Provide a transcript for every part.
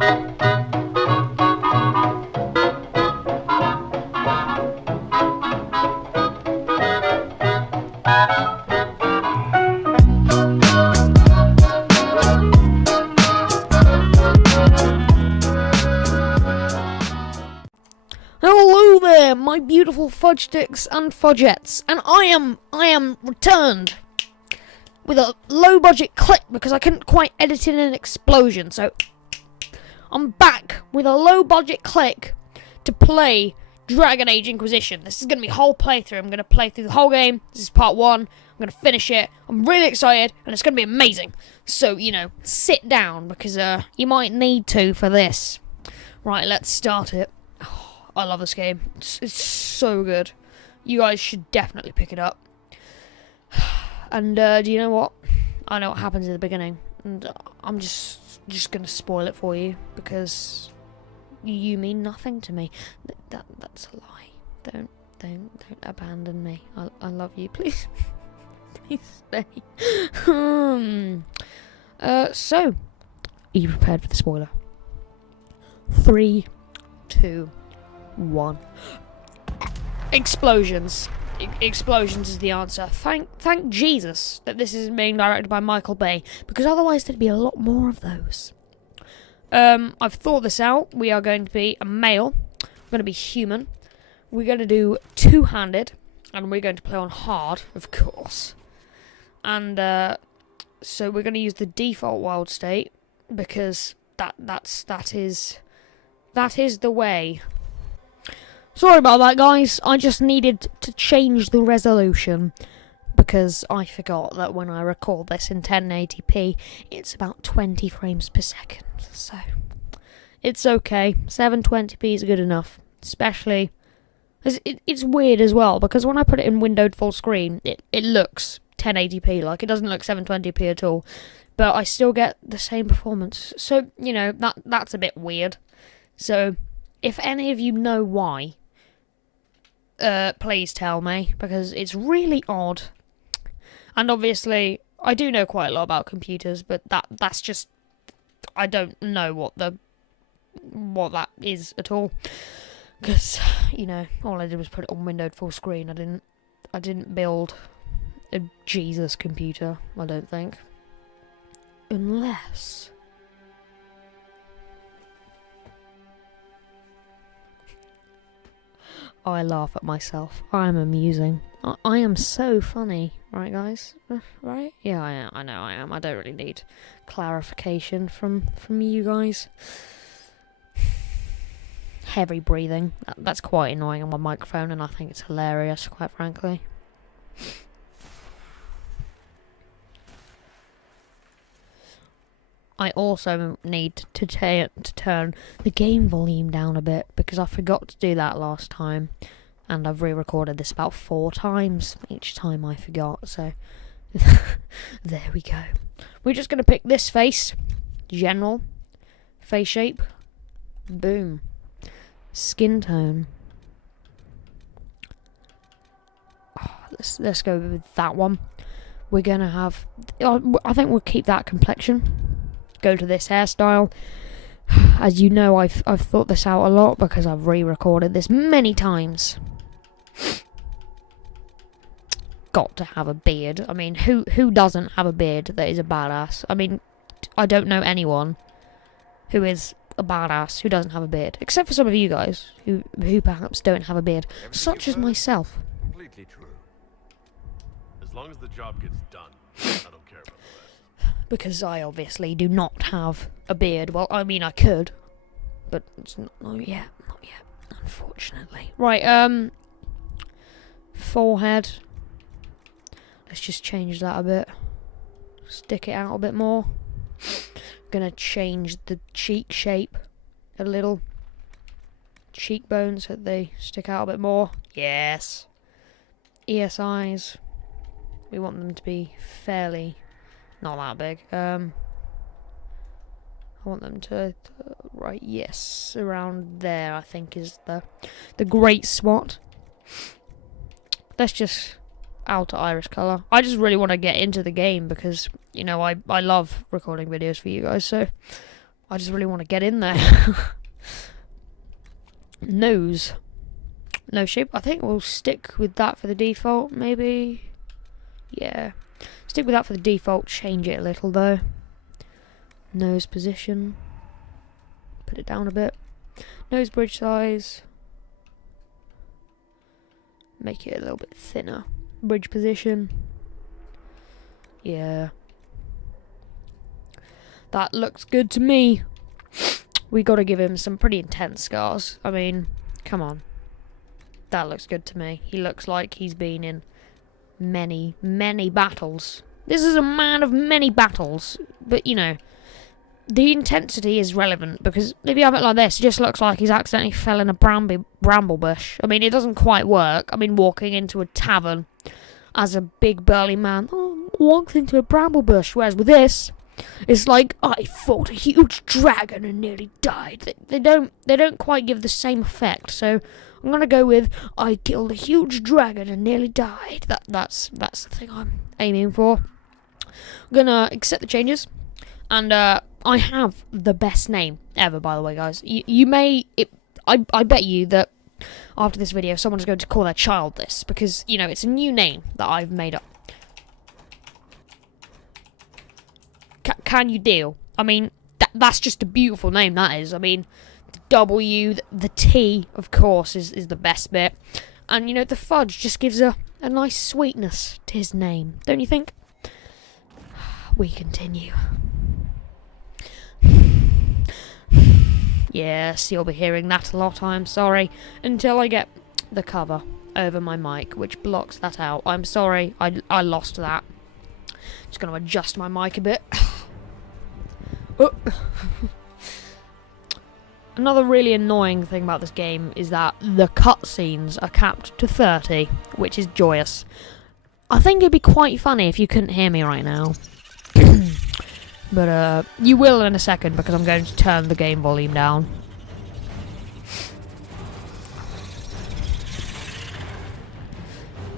Hello there, my beautiful fudge sticks and fudgettes, and I am returned with a low budget clip because I couldn't quite edit in an explosion. So I'm back with a low budget click to play Dragon Age Inquisition. This is gonna be a whole playthrough. I'm gonna play through the whole game. This is part 1. I'm gonna finish it. I'm really excited, and it's gonna be amazing. So sit down because you might need to for this. Right, let's start it. I love this game. It's so good. You guys should definitely pick it up. And do you know what? I know what happens in the beginning, and I'm just gonna spoil it for you because you mean nothing to me. That's a lie. Don't abandon me. I love you. Please, please stay. So, are you prepared for the spoiler? 3, 2, 1. Explosions. Explosions is the answer. Thank Jesus that this isn't being directed by Michael Bay, because otherwise there'd be a lot more of those. I've thought this out. We are going to be a male. We're going to be human. We're going to do two-handed, and we're going to play on hard, of course. And so we're going to use the default world state because that is the way. Sorry about that, guys. I just needed to change the resolution because I forgot that when I record this in 1080p, it's about 20 frames per second. So it's okay. 720p is good enough. Especially, it's weird as well because when I put it in windowed full screen, it looks 1080p. Like, it doesn't look 720p at all. But I still get the same performance. So, that's a bit weird. So, if any of you know why, please tell me, because it's really odd. And obviously, I do know quite a lot about computers, but that's just, I don't know what that is at all. Because, all I did was put it on windowed full screen. I didn't build a Jesus computer, I don't think. Unless I laugh at myself. I'm amusing. I am so funny, right, guys? Right? Yeah, I am. I know I am. I don't really need clarification from you guys. Heavy breathing. That's quite annoying on my microphone, and I think it's hilarious, quite frankly. I also need to turn the game volume down a bit because I forgot to do that last time, and I've re-recorded this about 4 times. Each time I forgot, so there we go. We're just going to pick this face, general, face shape, boom, skin tone. Let's go with that one. We're going to have, I think we'll keep that complexion. Go to this hairstyle. As you know, I've thought this out a lot because I've re-recorded this many times. Got to have a beard. I mean, who doesn't have a beard that is a badass? I mean, I don't know anyone who is a badass who doesn't have a beard, except for some of you guys who perhaps don't have a beard, such as myself. Completely true. As long as the job gets done, I don't care about the rest. Because I obviously do not have a beard. Well, I mean, I could, but it's not yet, unfortunately. Right, forehead. Let's just change that a bit. Stick it out a bit more. Gonna change the cheek shape a little. Cheekbones so they stick out a bit more. Yes. ESIs. We want them to be fairly not that big. I want them to right, yes, around there I think is the great spot. Let's just outer iris colour. I just really want to get into the game because, I love recording videos for you guys, so I just really want to get in there. Nose. No shape. I think we'll stick with that for the default, maybe. Yeah. Stick with that for the default. Change it a little, though. Nose position. Put it down a bit. Nose bridge size. Make it a little bit thinner. Bridge position. Yeah. That looks good to me. We gotta give him some pretty intense scars. I mean, come on. That looks good to me. He looks like he's been in many, many battles. This is a man of many battles. But, you know, the intensity is relevant, because if you have it like this, it just looks like he's accidentally fell in a bramble bush. I mean, it doesn't quite work. I mean, walking into a tavern as a big burly man, walked into a bramble bush. Whereas with this, it's like, I fought a huge dragon and nearly died. They don't quite give the same effect. So I'm gonna go with, I killed a huge dragon and nearly died. That's the thing I'm aiming for. I'm gonna accept the changes, and I have the best name ever, by the way, guys. I bet you that after this video, someone's going to call their child this, because, you know, it's a new name that I've made up. Can you deal? I mean, that's just a beautiful name, that is. I mean, the W, the T, of course, is the best bit. And, you know, the fudge just gives a nice sweetness to his name, don't you think? We continue. Yes, you'll be hearing that a lot, I'm sorry. Until I get the cover over my mic, which blocks that out. I'm sorry, I lost that. Just going to adjust my mic a bit. Oh. Another really annoying thing about this game is that the cutscenes are capped to 30, which is joyous. I think it'd be quite funny if you couldn't hear me right now. But you will in a second, because I'm going to turn the game volume down.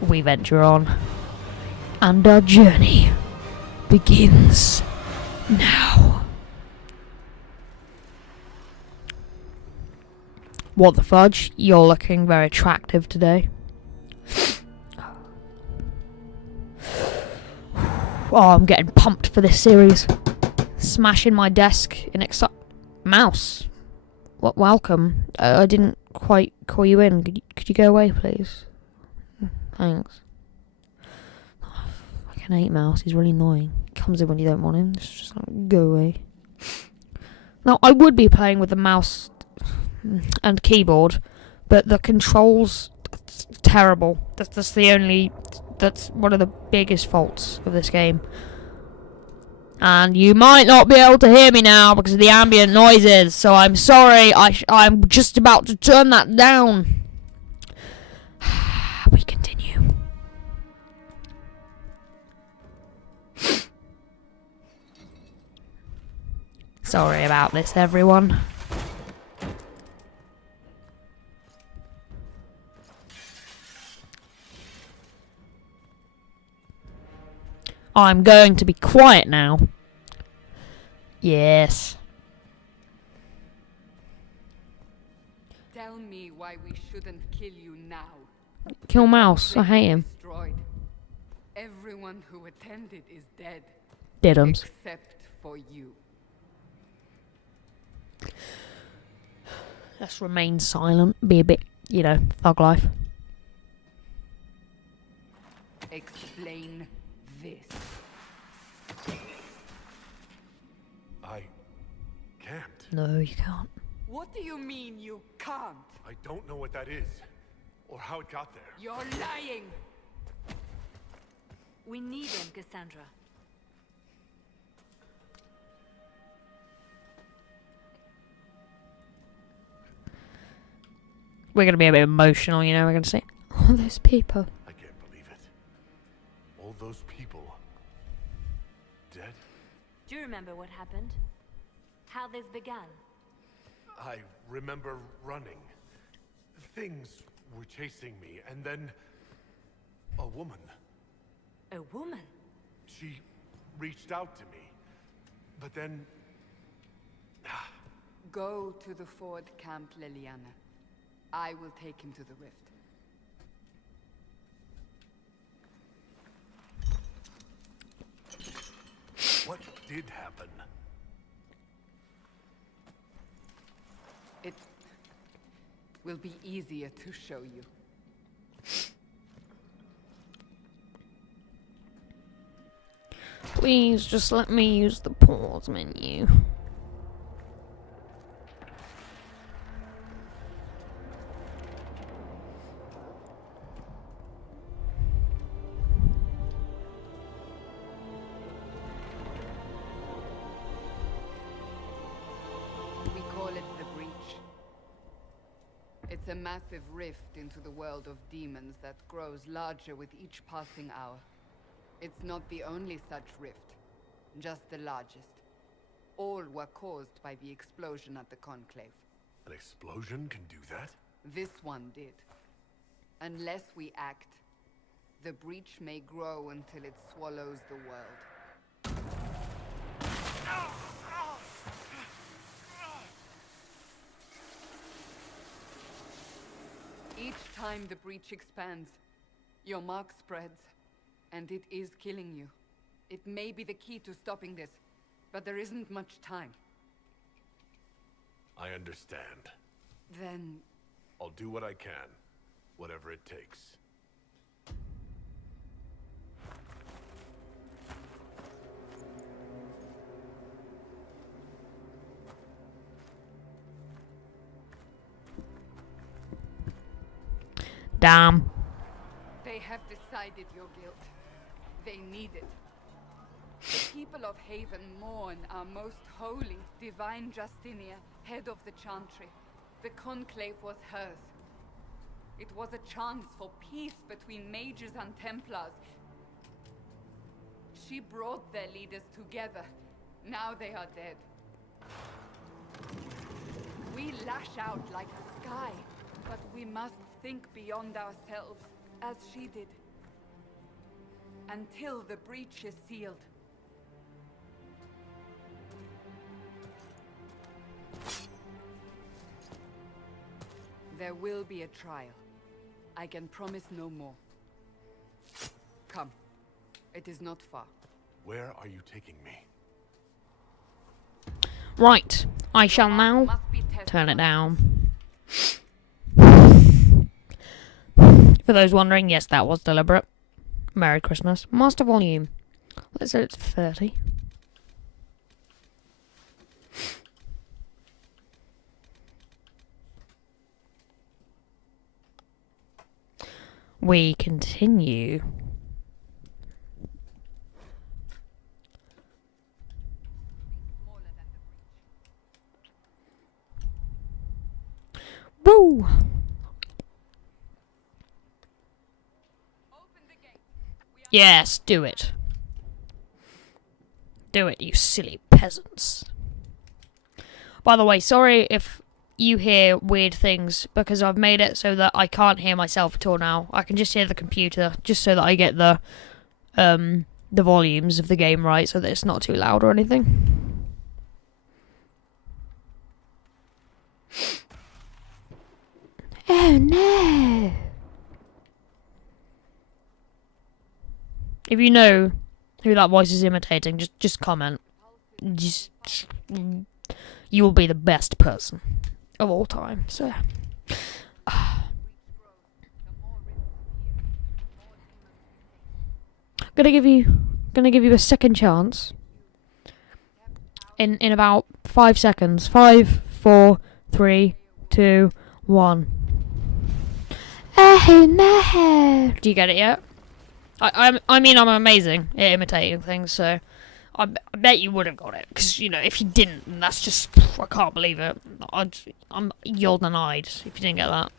We venture on. And our journey begins now. What the fudge? You're looking very attractive today. Oh, I'm getting pumped for this series. Smashing my desk in Mouse. What? Welcome. I didn't quite call you in. Could you go away, please? Thanks. Oh, I fucking hate Mouse. He's really annoying. He comes in when you don't want him. Just like, go away. Now, I would be playing with the mouse and keyboard, but the controls, terrible. That's one of the biggest faults of this game. And you might not be able to hear me now because of the ambient noises, so I'm sorry. I'm just about to turn that down. We continue. Sorry about this, everyone. I'm going to be quiet now. Yes. Tell me why we shouldn't kill you now. Kill Mouse. I hate him. Destroyed. Everyone who attended is dead. Diddums. Except for you. Let's remain silent. Be a bit, you know, thug life. Explain this. I can't. No, you can't. What do you mean you can't? I don't know what that is, or how it got there. You're lying! We need him, Cassandra. We're going to be a bit emotional, you know. We're going to say, oh, those people. I can't believe it. All those people dead? Do you remember what happened? How this began? I remember running. Things were chasing me, and then a woman. A woman? She reached out to me, but then Go to the Ford Camp, Liliana. I will take him to the rift. What did happen? It will be easier to show you. Please just let me use the pause menu. We call it the Breach. It's a massive rift into the world of demons that grows larger with each passing hour. It's not the only such rift, just the largest. All were caused by the explosion at the Conclave. An explosion can do that? This one did. Unless we act, the breach may grow until it swallows the world. Each time the breach expands, your mark spreads, and it is killing you. It may be the key to stopping this, but there isn't much time. I understand. Then I'll do what I can, whatever it takes. Damn. they have decided your guilt. They need it. The people of Haven mourn our most holy, divine Justinia, head of the Chantry. The Conclave was hers. It was a chance for peace between mages and Templars. She brought their leaders together. Now they are dead. We lash out like the sky, but we must think beyond ourselves, as she did. Until the breach is sealed. There will be a trial. I can promise no more. Come. It is not far. Where are you taking me? Right, I shall Your now mark must be tested turn it on- down. For those wondering, yes, that was deliberate. Merry Christmas. Master volume. Let's say it's 30. We continue. Woo! Yes, do it. Do it, you silly peasants. By the way, sorry if you hear weird things, because I've made it so that I can't hear myself at all now. I can just hear the computer, just so that I get the volumes of the game right, so that it's not too loud or anything. Oh no! If you know who that voice is imitating, just comment. You will be the best person of all time. So, gonna give you a second chance. In about 5 seconds. 5, 4, 3, 2, 1. Oh no! Do you get it yet? I mean, I'm amazing at imitating things, so I bet you would have got it. Because, you know, if you didn't, then that's just... I can't believe it. I'm Yolden-eyed if you didn't get that.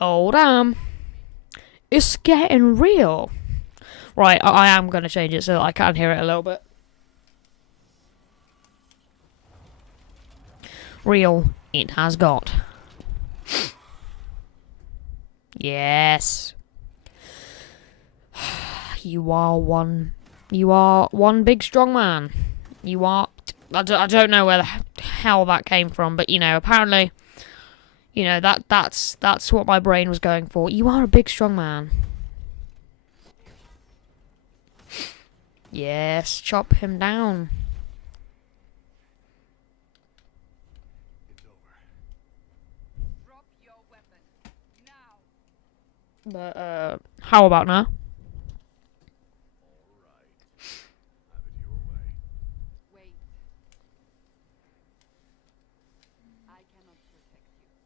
Oh, damn. It's getting real. Right, I am going to change it so that I can hear it a little bit. Real it has got. Yes. You are one big strong man. You are I don't know where the hell that came from, but you know, apparently, you know, that's what my brain was going for. You are a big, strong man. Yes, chop him down. It's over. Drop your weapon. Now. But, how about now? All right. Have it your way. Wait. I cannot protect you.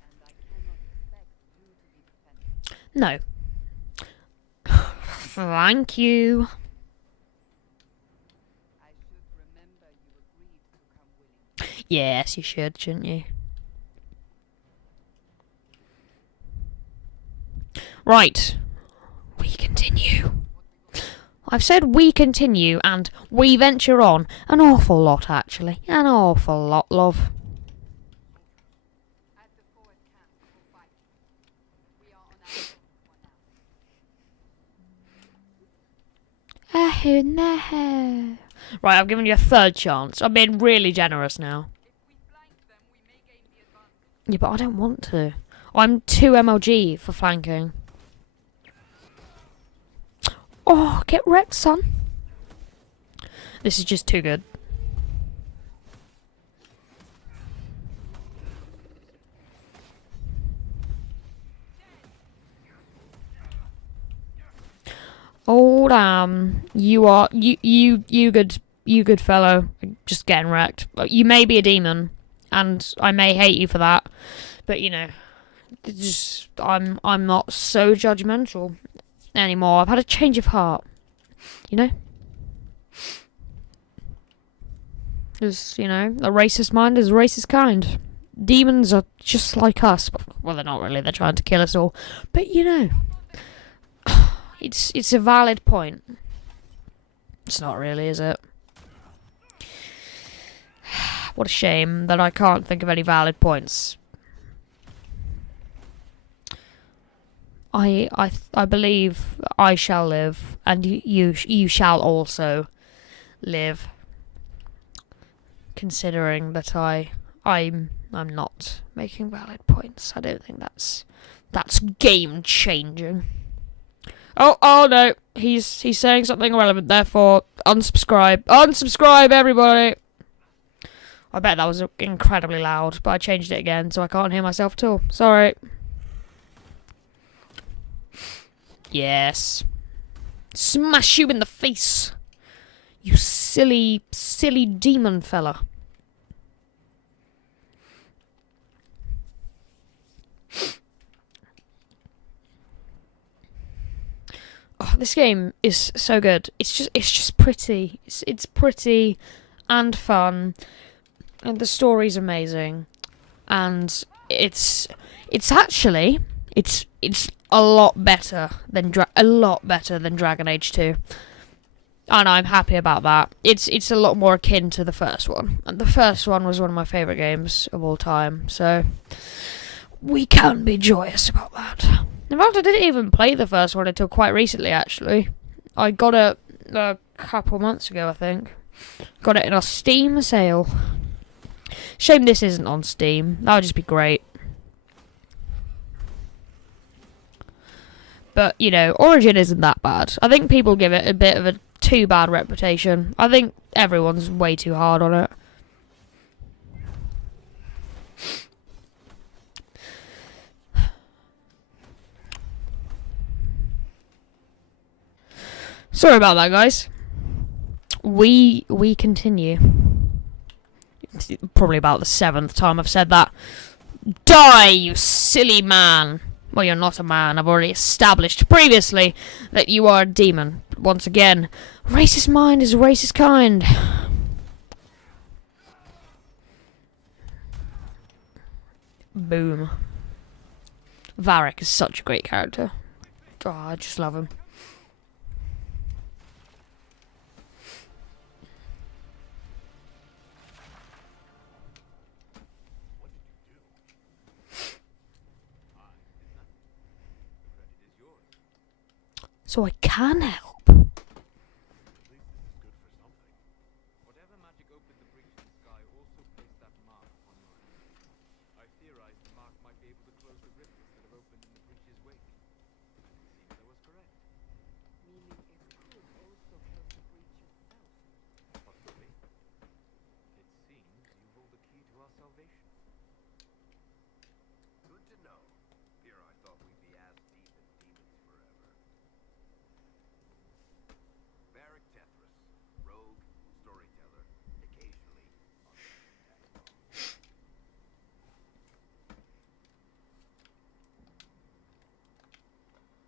And I cannot expect you to be defended. No. Thank you. I should remember you agreed to come willing. Yes, you should, shouldn't you? Right. We continue. I've said we continue, and we venture on. An awful lot, actually. An awful lot, love. At the forward camp for fight. We are on our own for now. No. Right, I've given you a third chance. I'm being really generous now. If we flank them, we may gain the advantage. Yeah, but I don't want to. I'm 2 MLG for flanking. Oh, get wrecked, son. This is just too good. Oh damn! You good fellow. Just getting wrecked. You may be a demon, and I may hate you for that, but you know, just I'm not so judgmental anymore. I've had a change of heart. You know, because you know, a racist mind is a racist kind. Demons are just like us. Well, they're not really. They're trying to kill us all. But you know. It's a valid point. It's not really, is it? What a shame that I can't think of any valid points. I believe I shall live, and you shall also live. Considering that I'm not making valid points, I don't think that's game changing. Oh no, he's saying something irrelevant, therefore unsubscribe. Unsubscribe, everybody! I bet that was incredibly loud, but I changed it again so I can't hear myself at all. Sorry. Yes. Smash you in the face! You silly, silly demon fella. Oh, this game is so good. It's just pretty. It's pretty and fun, and the story's amazing, and it's actually a lot better than Dragon Age 2, and I'm happy about that. It's a lot more akin to the first one, and the first one was one of my favourite games of all time. So we can be joyous about that. In fact, I didn't even play the first one until quite recently, actually. I got it a couple months ago, I think. Got it in a Steam sale. Shame this isn't on Steam. That would just be great. But, you know, Origin isn't that bad. I think people give it a bit of a too bad reputation. I think everyone's way too hard on it. Sorry about that, guys. We continue. It's probably about the 7th time I've said that. Die, you silly man! Well, you're not a man. I've already established previously that you are a demon. But once again, racist mind is a racist kind. Boom. Varric is such a great character. Oh, I just love him. So I can help. At least this is good for something. Whatever magic realized the mark might be able to close the rifts that have opened in the breach's wake. And it seems I was correct. Meaning it could also close the breach itself. Possibly. It seems you hold the key to our salvation. Good to know. Here I thought we'd be ass deep in demons forever. Varric Tethras, rogue, storyteller, occasionally on the attack ball.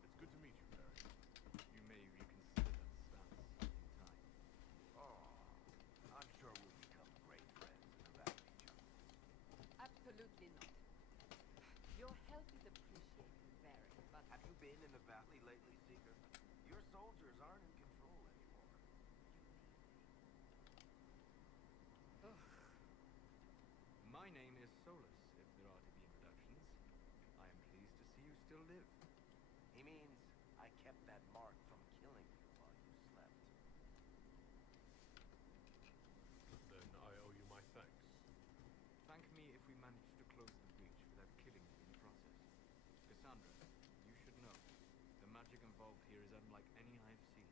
It's good to meet you, Barry. You may reconsider that stance in time. Oh, I'm sure we'll become great friends in the valley, John. Absolutely not. Your help is appreciated, Varric, but Have you been in the valley lately, Seeker? Your soldiers aren't in control anymore. My name is Solus, if there are to be introductions. I am pleased to see you still live. He means I kept that mark from killing you while you slept. Then I owe you my thanks. Thank me if we manage to close the breach without killing you in the process. Cassandra, you should know, the magic involved here is unlike any I've seen.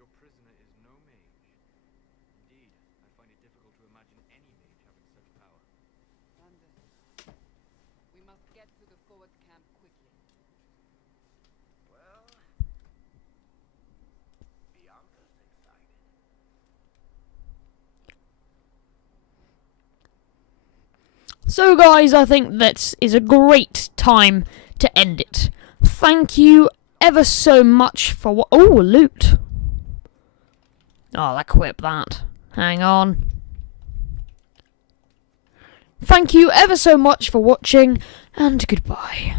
Your prisoner is no mage. Indeed, I find it difficult to imagine any mage having such power. understood. We must get to the forward camp quickly. Well, Bianca's excited. So guys, I think that is a great time to end it. Thank you ever so much for what... Oh, loot. I'll equip that. Hang on. Thank you ever so much for watching, and goodbye.